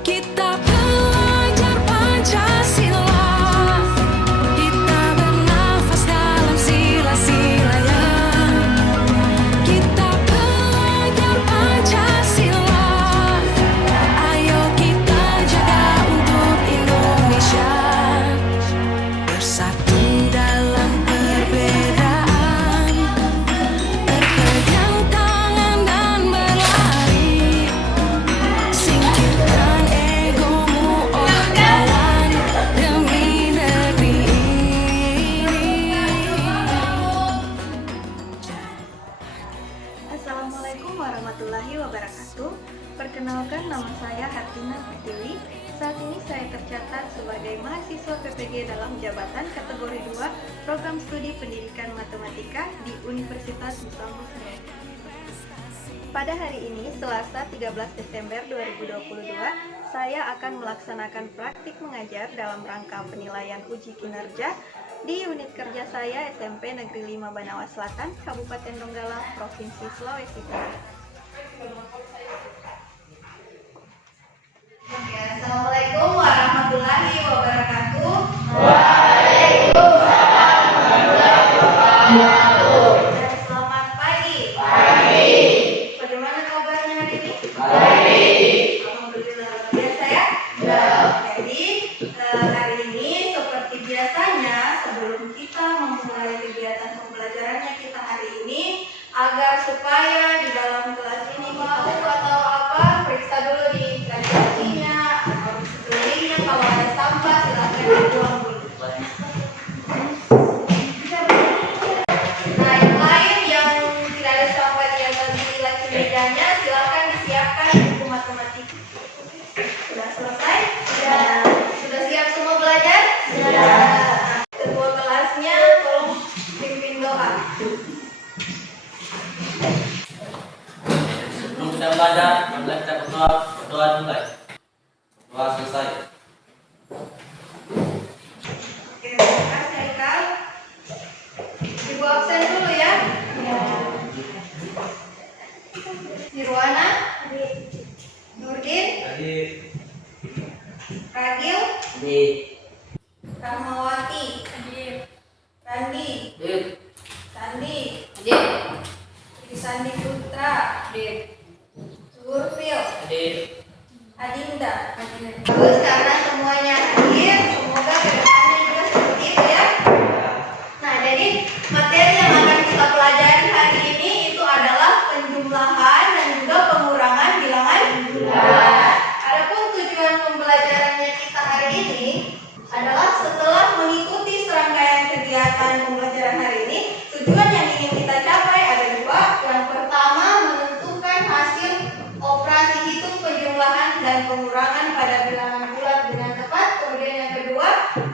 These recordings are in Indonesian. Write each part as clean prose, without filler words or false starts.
Kita belajar Pancasila, kita bernafas dalam sila-silanya. Kita belajar Pancasila, ayo kita jaga untuk Indonesia. Bersatu dalam perbedaan, berpegang tangan dan berlari. Singkirkan egomu, oh kawan, demi negeri ini. Assalamualaikum warahmatullahi wabarakatuh. Perkenalkan, nama saya Hartina Pertiwi. Saat ini saya tercatat sebagai mahasiswa PPG dalam jabatan kategori 2 Program Studi Pendidikan Matematika di Universitas Musambus. Pada hari ini, Selasa 13 Desember 2022, saya akan melaksanakan praktik mengajar dalam rangka penilaian uji kinerja di unit kerja saya SMP Negeri 5 Banawa Selatan, Kabupaten Donggala, Provinsi Sulawesi Tengah. Assalamualaikum warahmatullahi wabarakatuh. Dan selamat pagi. Bagaimana kabarnya hari ini? Alhamdulillah, luar biasa ya. Jadi hari ini seperti biasanya, sebelum kita memulai kegiatan pembelajarannya kita hari ini, agar supaya di dalam kelas ini mau atau apa, periksa dulu di kakinya atau di sekelilingnya. Kalau ada sampah silakan dibuang dulu. Nah, yang lain yang tidak ada sampah di atas laki mejanya, silakan disiapkan buku matematika. Sudah selesai? Sudah siap semua belajar? Ketua kelasnya tolong pimpin doa. Sebelum kita belajar, marilah kita berdoa mulai. Doa selesai. Oke, terima kasih Haikal. Ibu absen dulu ya. Nirwana, Nurdin, Ragil, Rahmawati, Randi, Sandi, Sandi Putra, Surfil, Adinda. Bagus, karena semuanya hadir, semoga kedepannya juga seperti itu ya. Nah, jadi materi yang akan kita pelajari hari ini itu adalah penjumlahan dan juga pengurangan bilangan bulat. Adapun tujuan pembelajarannya kita hari ini adalah setelah mengikuti serangkaian kegiatan pembelajaran hari ini, tujuan yang ingin kita capai ada dua. Yang pertama, menentukan hasil operasi hitung penjumlahan dan pengurangan pada bilangan bulat dengan tepat. Kemudian yang kedua,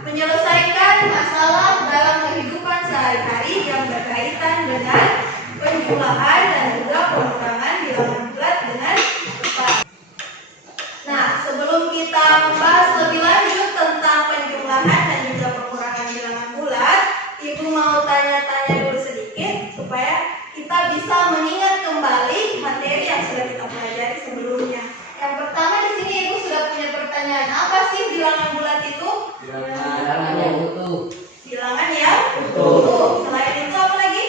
menyelesaikan masalah dalam kehidupan sehari-hari yang berkaitan dengan penjumlahan dan juga pengurangan bilangan bulat dengan tepat. Nah, sebelum kita membahas lebih lanjut tentang penjumlahan dan juga pengurangan bilangan bulat, Ibu mau tanya-tanya dulu sedikit supaya kita bisa mengingat kembali materi yang sudah kita pelajari sebelumnya. Yang pertama, di sini Ibu sudah punya pertanyaan, apa sih bilangan bulat itu? Bilangan yang utuh. Selain itu apa lagi?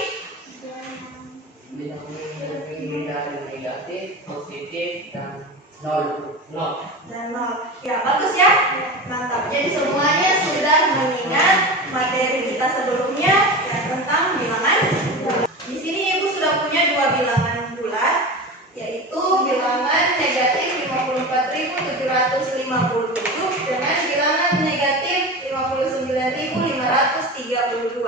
Negatif, positif, dan nol. Dan nol. Ya, bagus ya. Mantap. Jadi semuanya sudah mengingat materi kita sebelumnya ya, tentang bilangan bulat. Di sini Ibu sudah punya dua bilangan bulat, yaitu bilangan negatif 54.757 dengan bilangan negatif 59.532.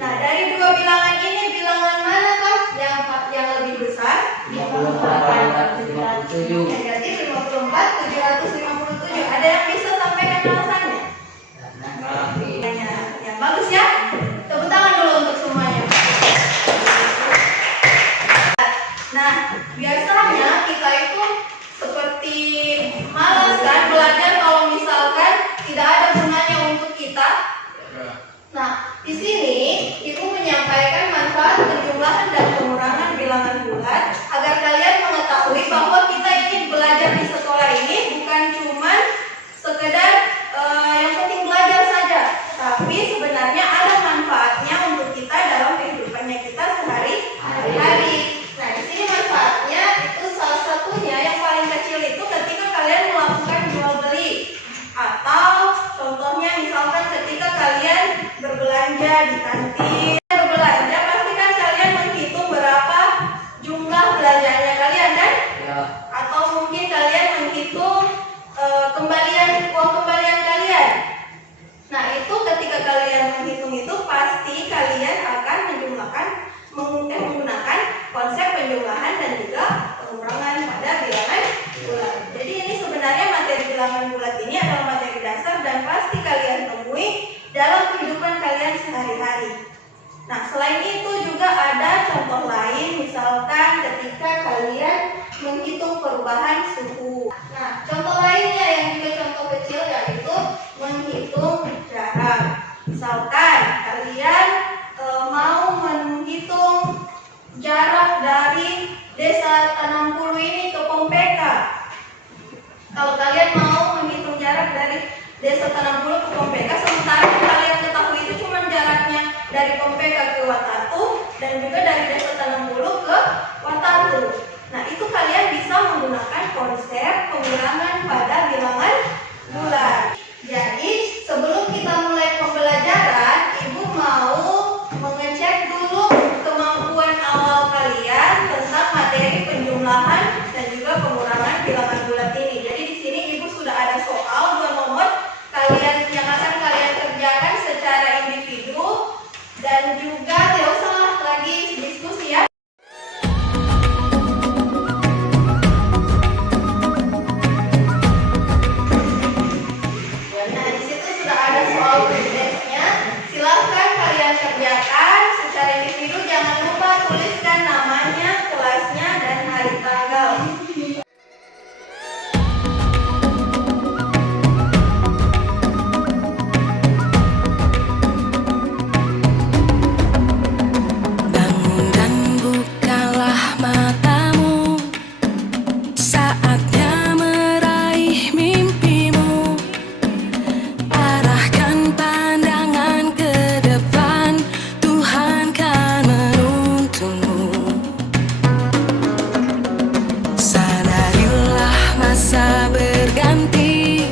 Nah, dari dua bilangan ini, bilangan manakah yang lebih besar? Negatif 54.757. Ada yang bisa sampaikan alasannya? Ya, bagus ya. Tepuk tangan dulu untuk semuanya. Nah, biasanya kita itu seperti malas kan belajar kalau misalkan tidak ada gunanya untuk kita. Nah, di sini Ibu menyampaikan dalam kehidupan kalian sehari-hari. Nah, selain itu juga ada contoh lain, misalkan ketika kalian menghitung perubahan suhu. Nah, contoh lainnya yang juga contoh kecil yaitu menghitung jarak. Misalkan kalian mau menghitung jarak dari desa Tanam Pulu ini ke Pompeka. Kalau kalian mau menghitung jarak dari desa Tanam Pulu ke Pompeka, sementara kalian ketahui itu cuma jaraknya dari Pompeka ke Watatu dan juga dari desa Tanam Pulu ke Watatu. Nah, itu kalian bisa menggunakan konsep pengurangan pada bilangan bulan. Jadi, sebelum kita mulai pembelajaran, Ibu mau mengecek dulu kemampuan awal kalian tentang materi penjumlahan dan juga pengurangan bilangan bulat ini. Jadi di sini Ibu sudah ada soal 2 nomor kalian yang akan kalian kerjakan secara individu dan juga tidak usah lagi diskusi ya. Nah, di situ sudah ada soal presennya. Silahkan kalian kerjakan secara individu. Jangan lupa tuliskan namanya, kelasnya, dan hari tanggal. Bangun dan bukalah matamu, saatnya meraih mimpimu. Arahkan pandangan ke depan, Tuhan kan menuntunmu. Sadarilah masa berganti,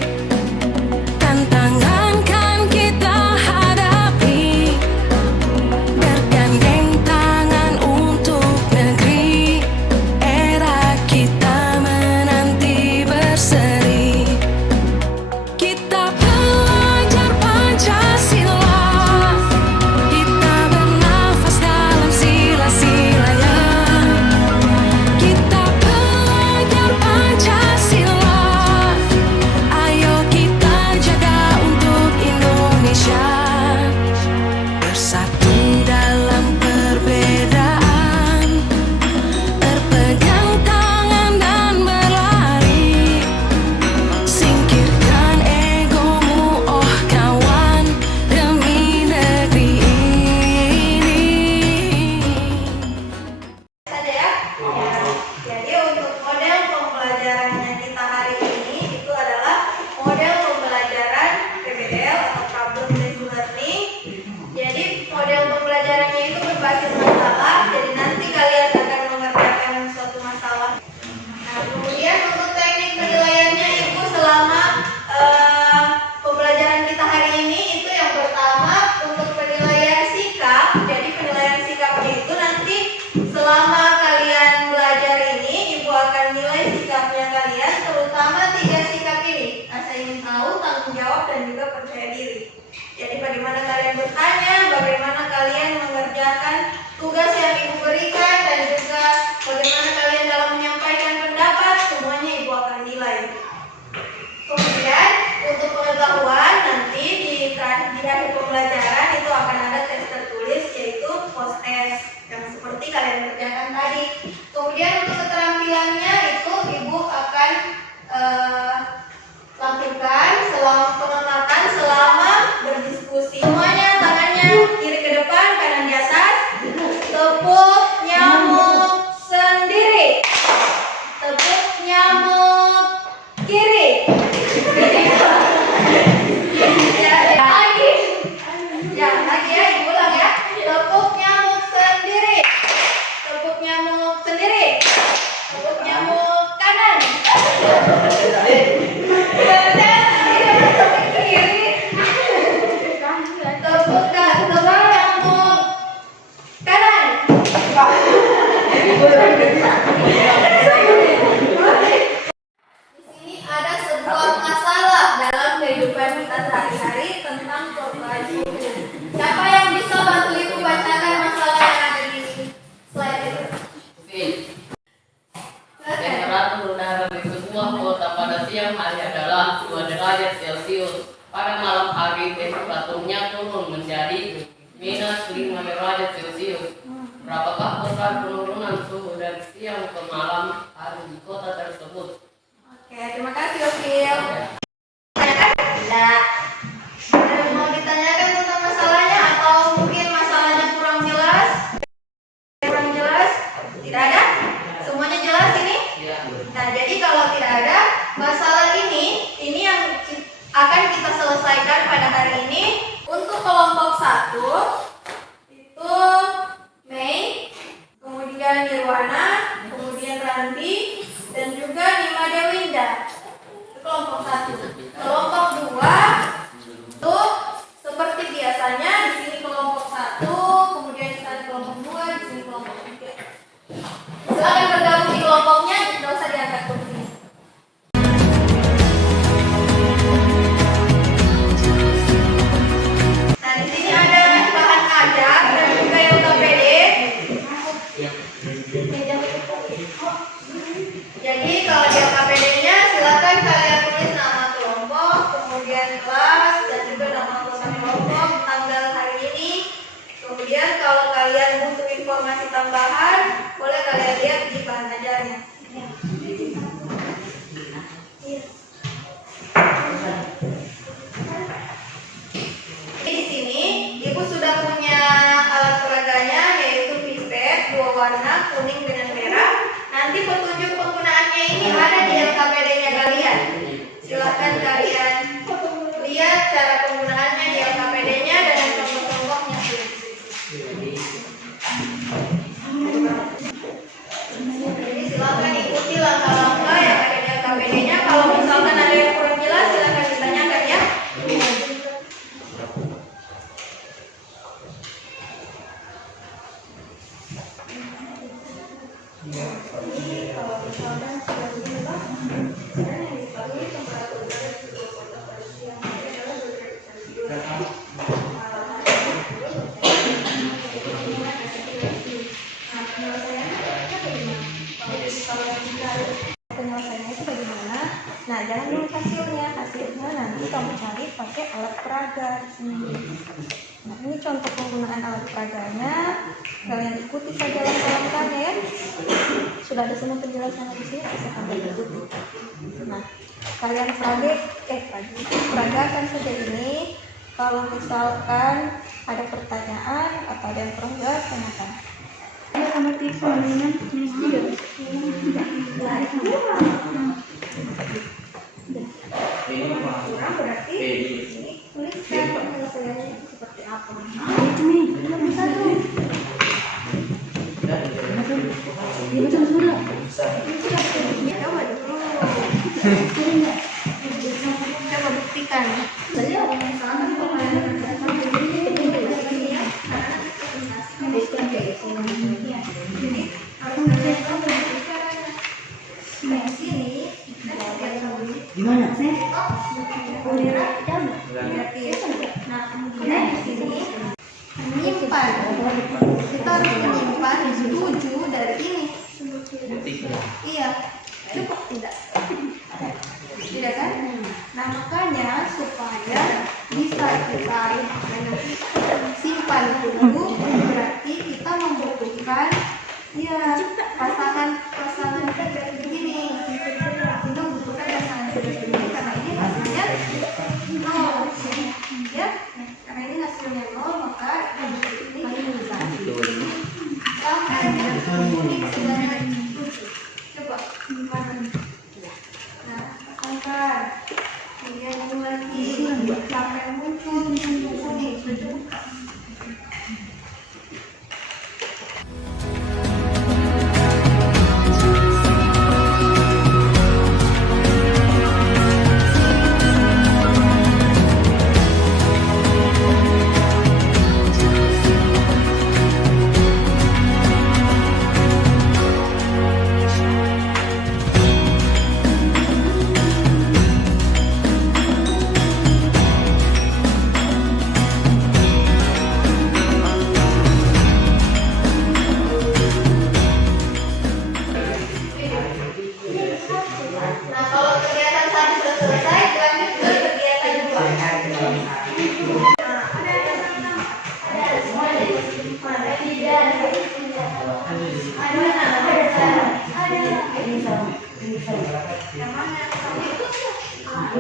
tantangan kan kita hadapi. Bergandeng tangan untuk negeri, era kita menanti berseri. Kita belajar Pancasila, kita bernafas dalam sila-silanya. Kita belajar Pancasila, ayo kita jaga untuk Indonesia. Bersatu dalam perbedaan, berpegang tangan dan berlari. Singkirkan egomu, oh kawan, demi negeri ini. Saja ya. Jadi untuk model pembelajarannya kita hari ini itu adalah model pembelajaran PBL atau Problem Based Learning. Jadi model pembelajarannya itu berbasis masalah. Jadi nanti kalian akan mengerjakan suatu masalah. Nah, kemudian untuk teknik penilaiannya Ibu selama pembelajaran kita hari ini itu yang pertama untuk penilaian sikap. Jadi penilaian sikapnya itu nanti selama kalian belajar ini Ibu akan nilai sikapnya kalian, terutama 3 sikap ini: rasa ingin tahu, tanggung jawab, dan juga percaya diri. Jadi bagaimana kalian bertanya, bagaimana kalian mengerjakan tugas yang Ibu berikan, dan juga bagaimana kalian dalam menyampaikan pendapat, semuanya Ibu akan nilai. Kemudian untuk pengetahuan nanti di akhir pembelajaran itu akan ada tes tertulis yaitu post test yang seperti kalian kerjakan tadi. Kemudian untuk keterampilannya itu Ibu akan lakukan selama pengamatan selama berdiskusi. Semuanya tangannya kiri ke depan, kanan di atas. Tepuk nyamuk sendiri. Tepuk nyamuk kiri. Lagi ya, Ibu ulang ya. Tepuk nyamuk sendiri. Tepuk nyamuk sendiri. Tepuk nyamuk kanan. Tepuk nyamuk kanan. Di sini ada sebuah masalah dalam kehidupan kita sehari-hari tentang perubahan suhu. Siapa yang bisa bantu Ibu bacakan masalah yang ada di slide itu? Temperatur udara di sebuah kota pada siang hari adalah 2 derajat Celcius. Pada malam hari temperaturnya turun menjadi -5 derajat Celcius. Berapakah besar penurunan suhu dari siang ke malam hari di kota tersebut? Oke, terima kasih Opil. Tanyakan? Tidak. Ada mau ditanyakan tentang masalahnya atau mungkin masalahnya kurang jelas? Kurang jelas? Tidak ada? Semuanya jelas ini? Ya. Nah, jadi kalau tidak ada masalah ini yang akan kita selesaikan pada hari ini. Untuk kelompok 1 itu Mei, kemudian Nirwana, kemudian Randi, dan juga Nima Dewinda. Itu kelompok 1. Kelompok 2 itu seperti biasanya, di sini kelompok 1, kemudian di sana kelompok 2, di sini kelompok 3. Silakan bergabung di kelompoknya, tidak usah diangkat kursi. Nah, di sini ada bahan ajar dan juga LKPD. Jadi kalau di LKPD-nya silakan kalian tulis nama kelompok, kemudian kelas, dan juga nama anggota kelompok, tanggal hari ini. Kemudian kalau kalian butuh informasi tambahan, boleh kalian lihat di bahan ajarnya. Di sini Ibu sudah punya alat peraganya, yaitu pipet 2 warna, kuning dengan merah. Nanti petunjuk penggunaannya ini ada di LKPD-nya kalian. Silakan kalian lihat cara penggunaannya di LKPD-nya dan kelompok-kelompoknya. Jadi silakan ikuti langkah-langkah yang ada di LKPD-nya. Kalau misalkan ada yang kurang jelas, silakan ditanyakan ya. Ini kalau misalkan sudah berubah, sekarang yang dipakai temperatur udara di seluruh kota Paris yang adalah 2 derajat Celcius. Nah, penyelesaiannya itu bagaimana? Nah, jangan dulu hasilnya nanti kamu cari pakai alat peraga di sini. Nah, ini contoh penggunaan alat peraganya. Kalian ikuti saja langkah-langkahnya ya. Sudah ada semua penjelasannya di sini, bisa kalian ikuti. Nah, kalian peragakan saja ini. Kalau misalkan ada pertanyaan atau ada yang kurang jelas, tanyakan. Sama tips mainan kurang berarti ini tuliskan penyelesaiannya itu seperti apa. Ini belum bisa tuh. Coba dulu. Coba buktikan. Gimana? Nah, kemudian di sini menyimpan. Kita harus menyimpan 7 dari ini. Iya, cukup tidak? Tidak kan? Nah, makanya supaya bisa kita simpan dulu, berarti kita membutuhkan pasangan begini. Kita membutuhkan pasangan seperti ini karena ini hasilnya 0. Ya, karena ini hasilnya 0, maka ini bisa sampai kuning sebanyak 7. Coba nah, pasangkan. Kemudian ini lagi sampai muncul kuning 7.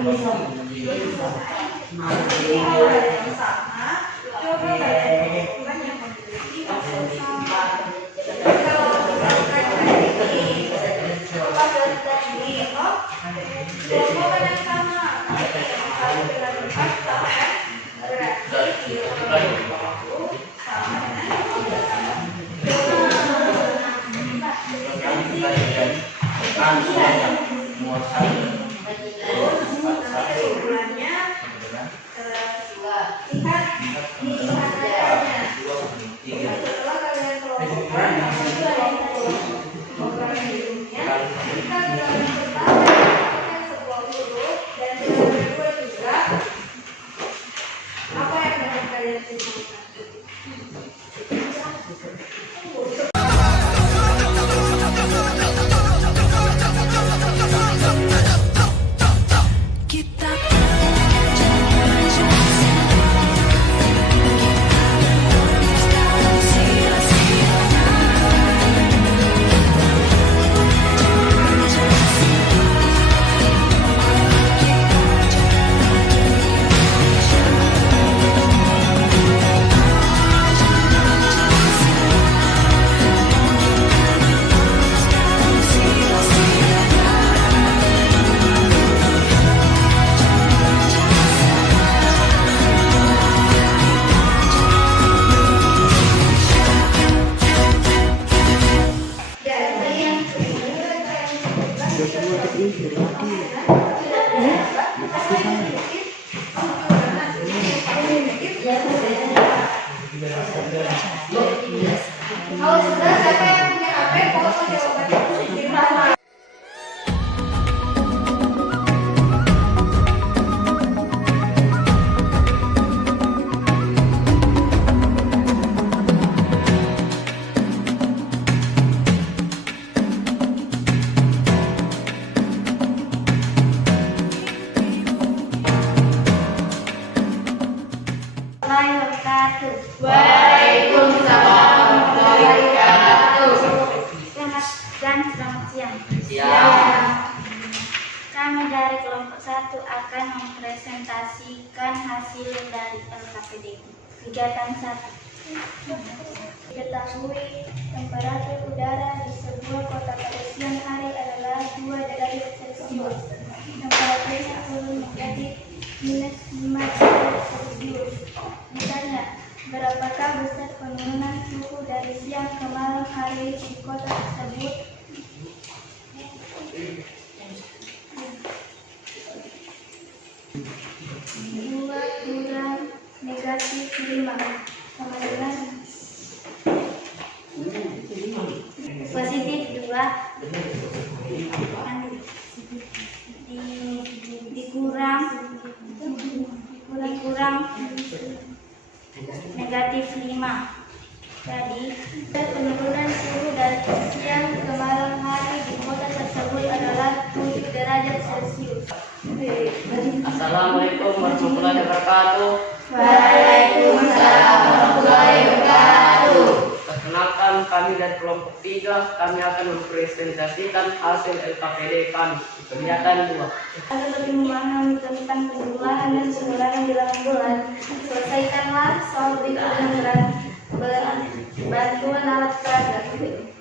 Jadi awal yang sama, coba kalian temukan yang memiliki hasil sama. Kalau melakukan ini, apa ini, kelompok yang sama. Kalau dengan 4 sama, berarti sama apa yang dapat kalian simpulkan? Kita Kalau sudah, siapa yang punya HP, foto jawabannya kirim nama. Waalaikumsalam warahmatullahi wabarakatuh. Selamat siang. Siang. Kami dari kelompok 1 akan mempresentasikan hasil dari LKPD. Kegiatan 1. Diketahui temperatur udara di sebuah kota pada siang hari adalah 2 derajat Celcius. Temperaturnya turun menjadi -5 derajat Celcius. Misalnya, berapakah besar penurunan suhu dari siang ke malam hari di kota tersebut? Dua kurang negatif 5 sama dengan positif 2 dikurang negatif 5. Jadi penurunan suhu dari siang ke malam hari di kota tersebut adalah 7 derajat Celcius. Assalamualaikum warahmatullahi wabarakatuh. Waalaikumsalam warahmatullahi wabarakatuh. Perkenalkan, kami dari kelompok 3, kami akan mempresentasikan hasil LKPD kami di kegiatan 2. Ada lebih memahami tentang penjumlahan dan penularan di dalam bulan. Selesaikanlah soal berikut dengan bantuan alat peraga.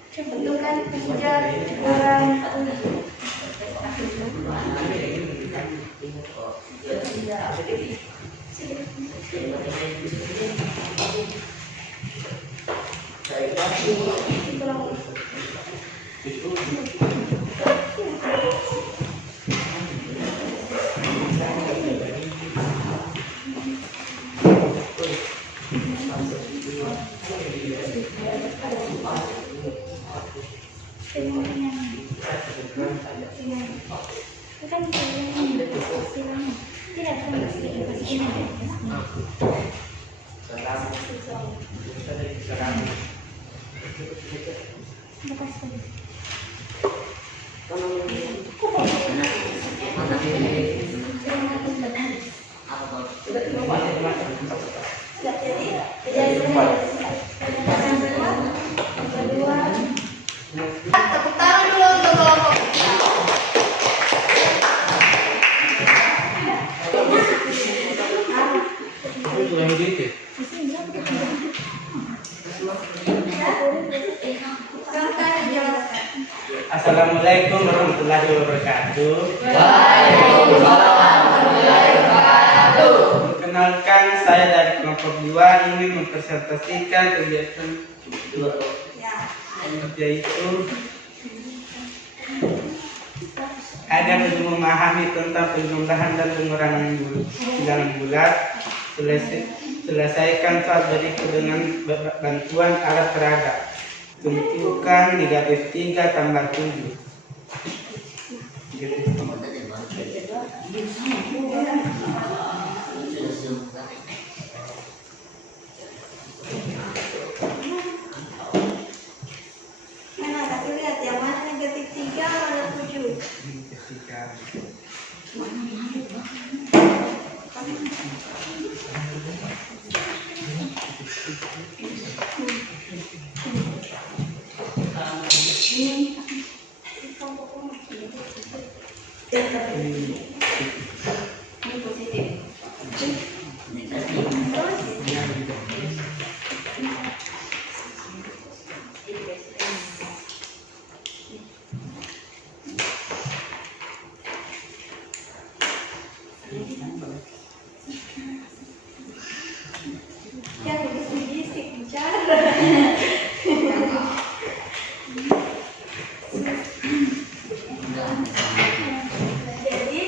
Tentukan 3 kurang 2. Tepuk tangan dulu untuk kelompok. yang gitu. Silakan dijelaskan. Assalamualaikum warahmatullahi wabarakatuh. Perkenalkan, saya dari kelompok 2 ingin mempresentasikan kegiatan yaitu agar lebih memahami tentang penjumlahan dan pengurangan bilangan bulat. Selesaikan soal berikut dengan bantuan alat peraga. Tentukan negatif 3 tambah 7. Mana kasih lihat yang mana negatif 3, mana 7. Ini positif. Yang bisik-bisik bicara. Jadi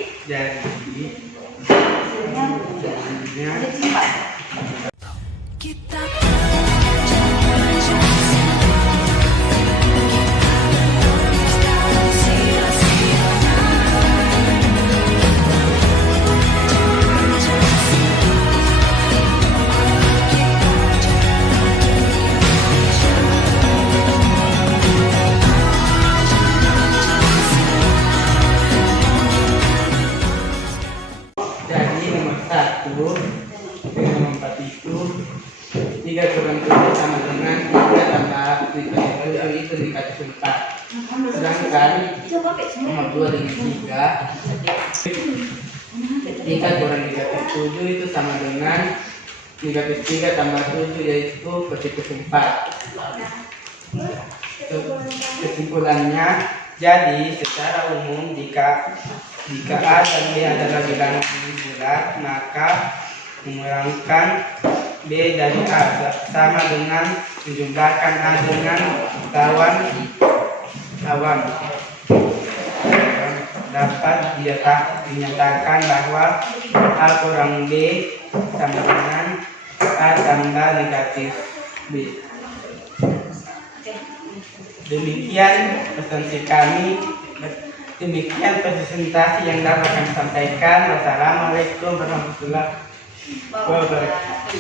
Kita jadi nomor 1 dengan nomor 4 itu 3 kurang 7 sama dengan 3 tambah 7 itu dikasih 4. Sedangkan nomor 2 dengan 3 kurang negatif 7 itu sama dengan negatif 3 tambah 7 yaitu positif 4. Kesimpulannya, jadi secara umum jika A dan B adalah bilangan bulat, maka mengurangkan B dari A sama dengan menjumlahkan A dengan lawan dapat dinyatakan bahwa A kurang B sama dengan A tambah negatif B. Demikian presentasi yang dapat kami sampaikan. Wassalamualaikum warahmatullahi wabarakatuh.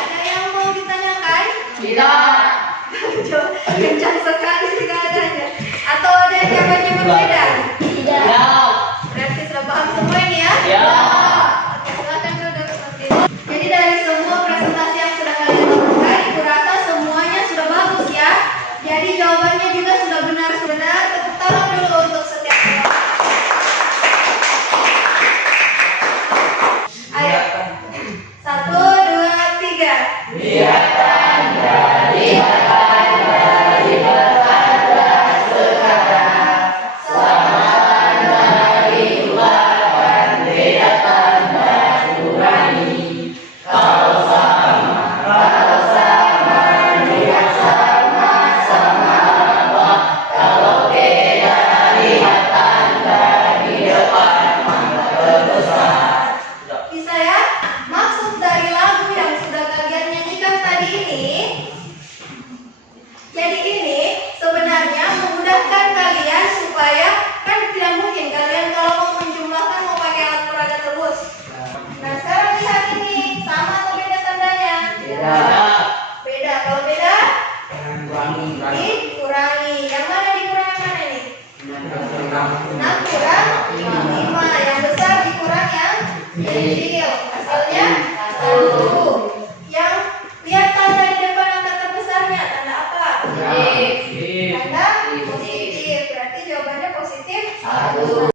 Ada yang mau ditanyakan? Tidak. Kencang sekali tidak adanya. Atau ada yang jawabannya berbeda? Tidak. Berarti sudah paham semua ini ya? Ya. Oke, silakan duduk seperti itu. Jadi dari semua presentasi yang sudah kalian lakukan, Ibu rasa semuanya sudah bagus ya. Jadi jawabannya juga sudah benar. Tepuk tangan dulu untuk setiap orang. Ayo. 1, 2, 3. Kelihatan dari hatan dari berada sekarang, sama dari luar beda tanda kurangi. Kalau sama lihat sama-sama apa, kalau beda lihat tanda di depan maka terbesar. Bisa ya? Maksud dari lagu yang sudah kalian nyanyikan tadi ini, jadi ini sebenarnya memudahkan kalian supaya kan tidak mungkin kalian kalau mau menjumlahkan mau pakai alat peraga terus. Nah sekarang lihat ini sama atau beda tandanya? Beda. Beda. Kalau beda Kurangi. dikurangi. Yang mana dikurangi mana ini? 6 kurang 5. Yang besar dikurang yang kecil. Hasilnya 1. Yang lihat tanda di depan angka terbesarnya, tanda apa? Tanda positif. Berarti jawabannya positif 1.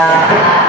Dadah.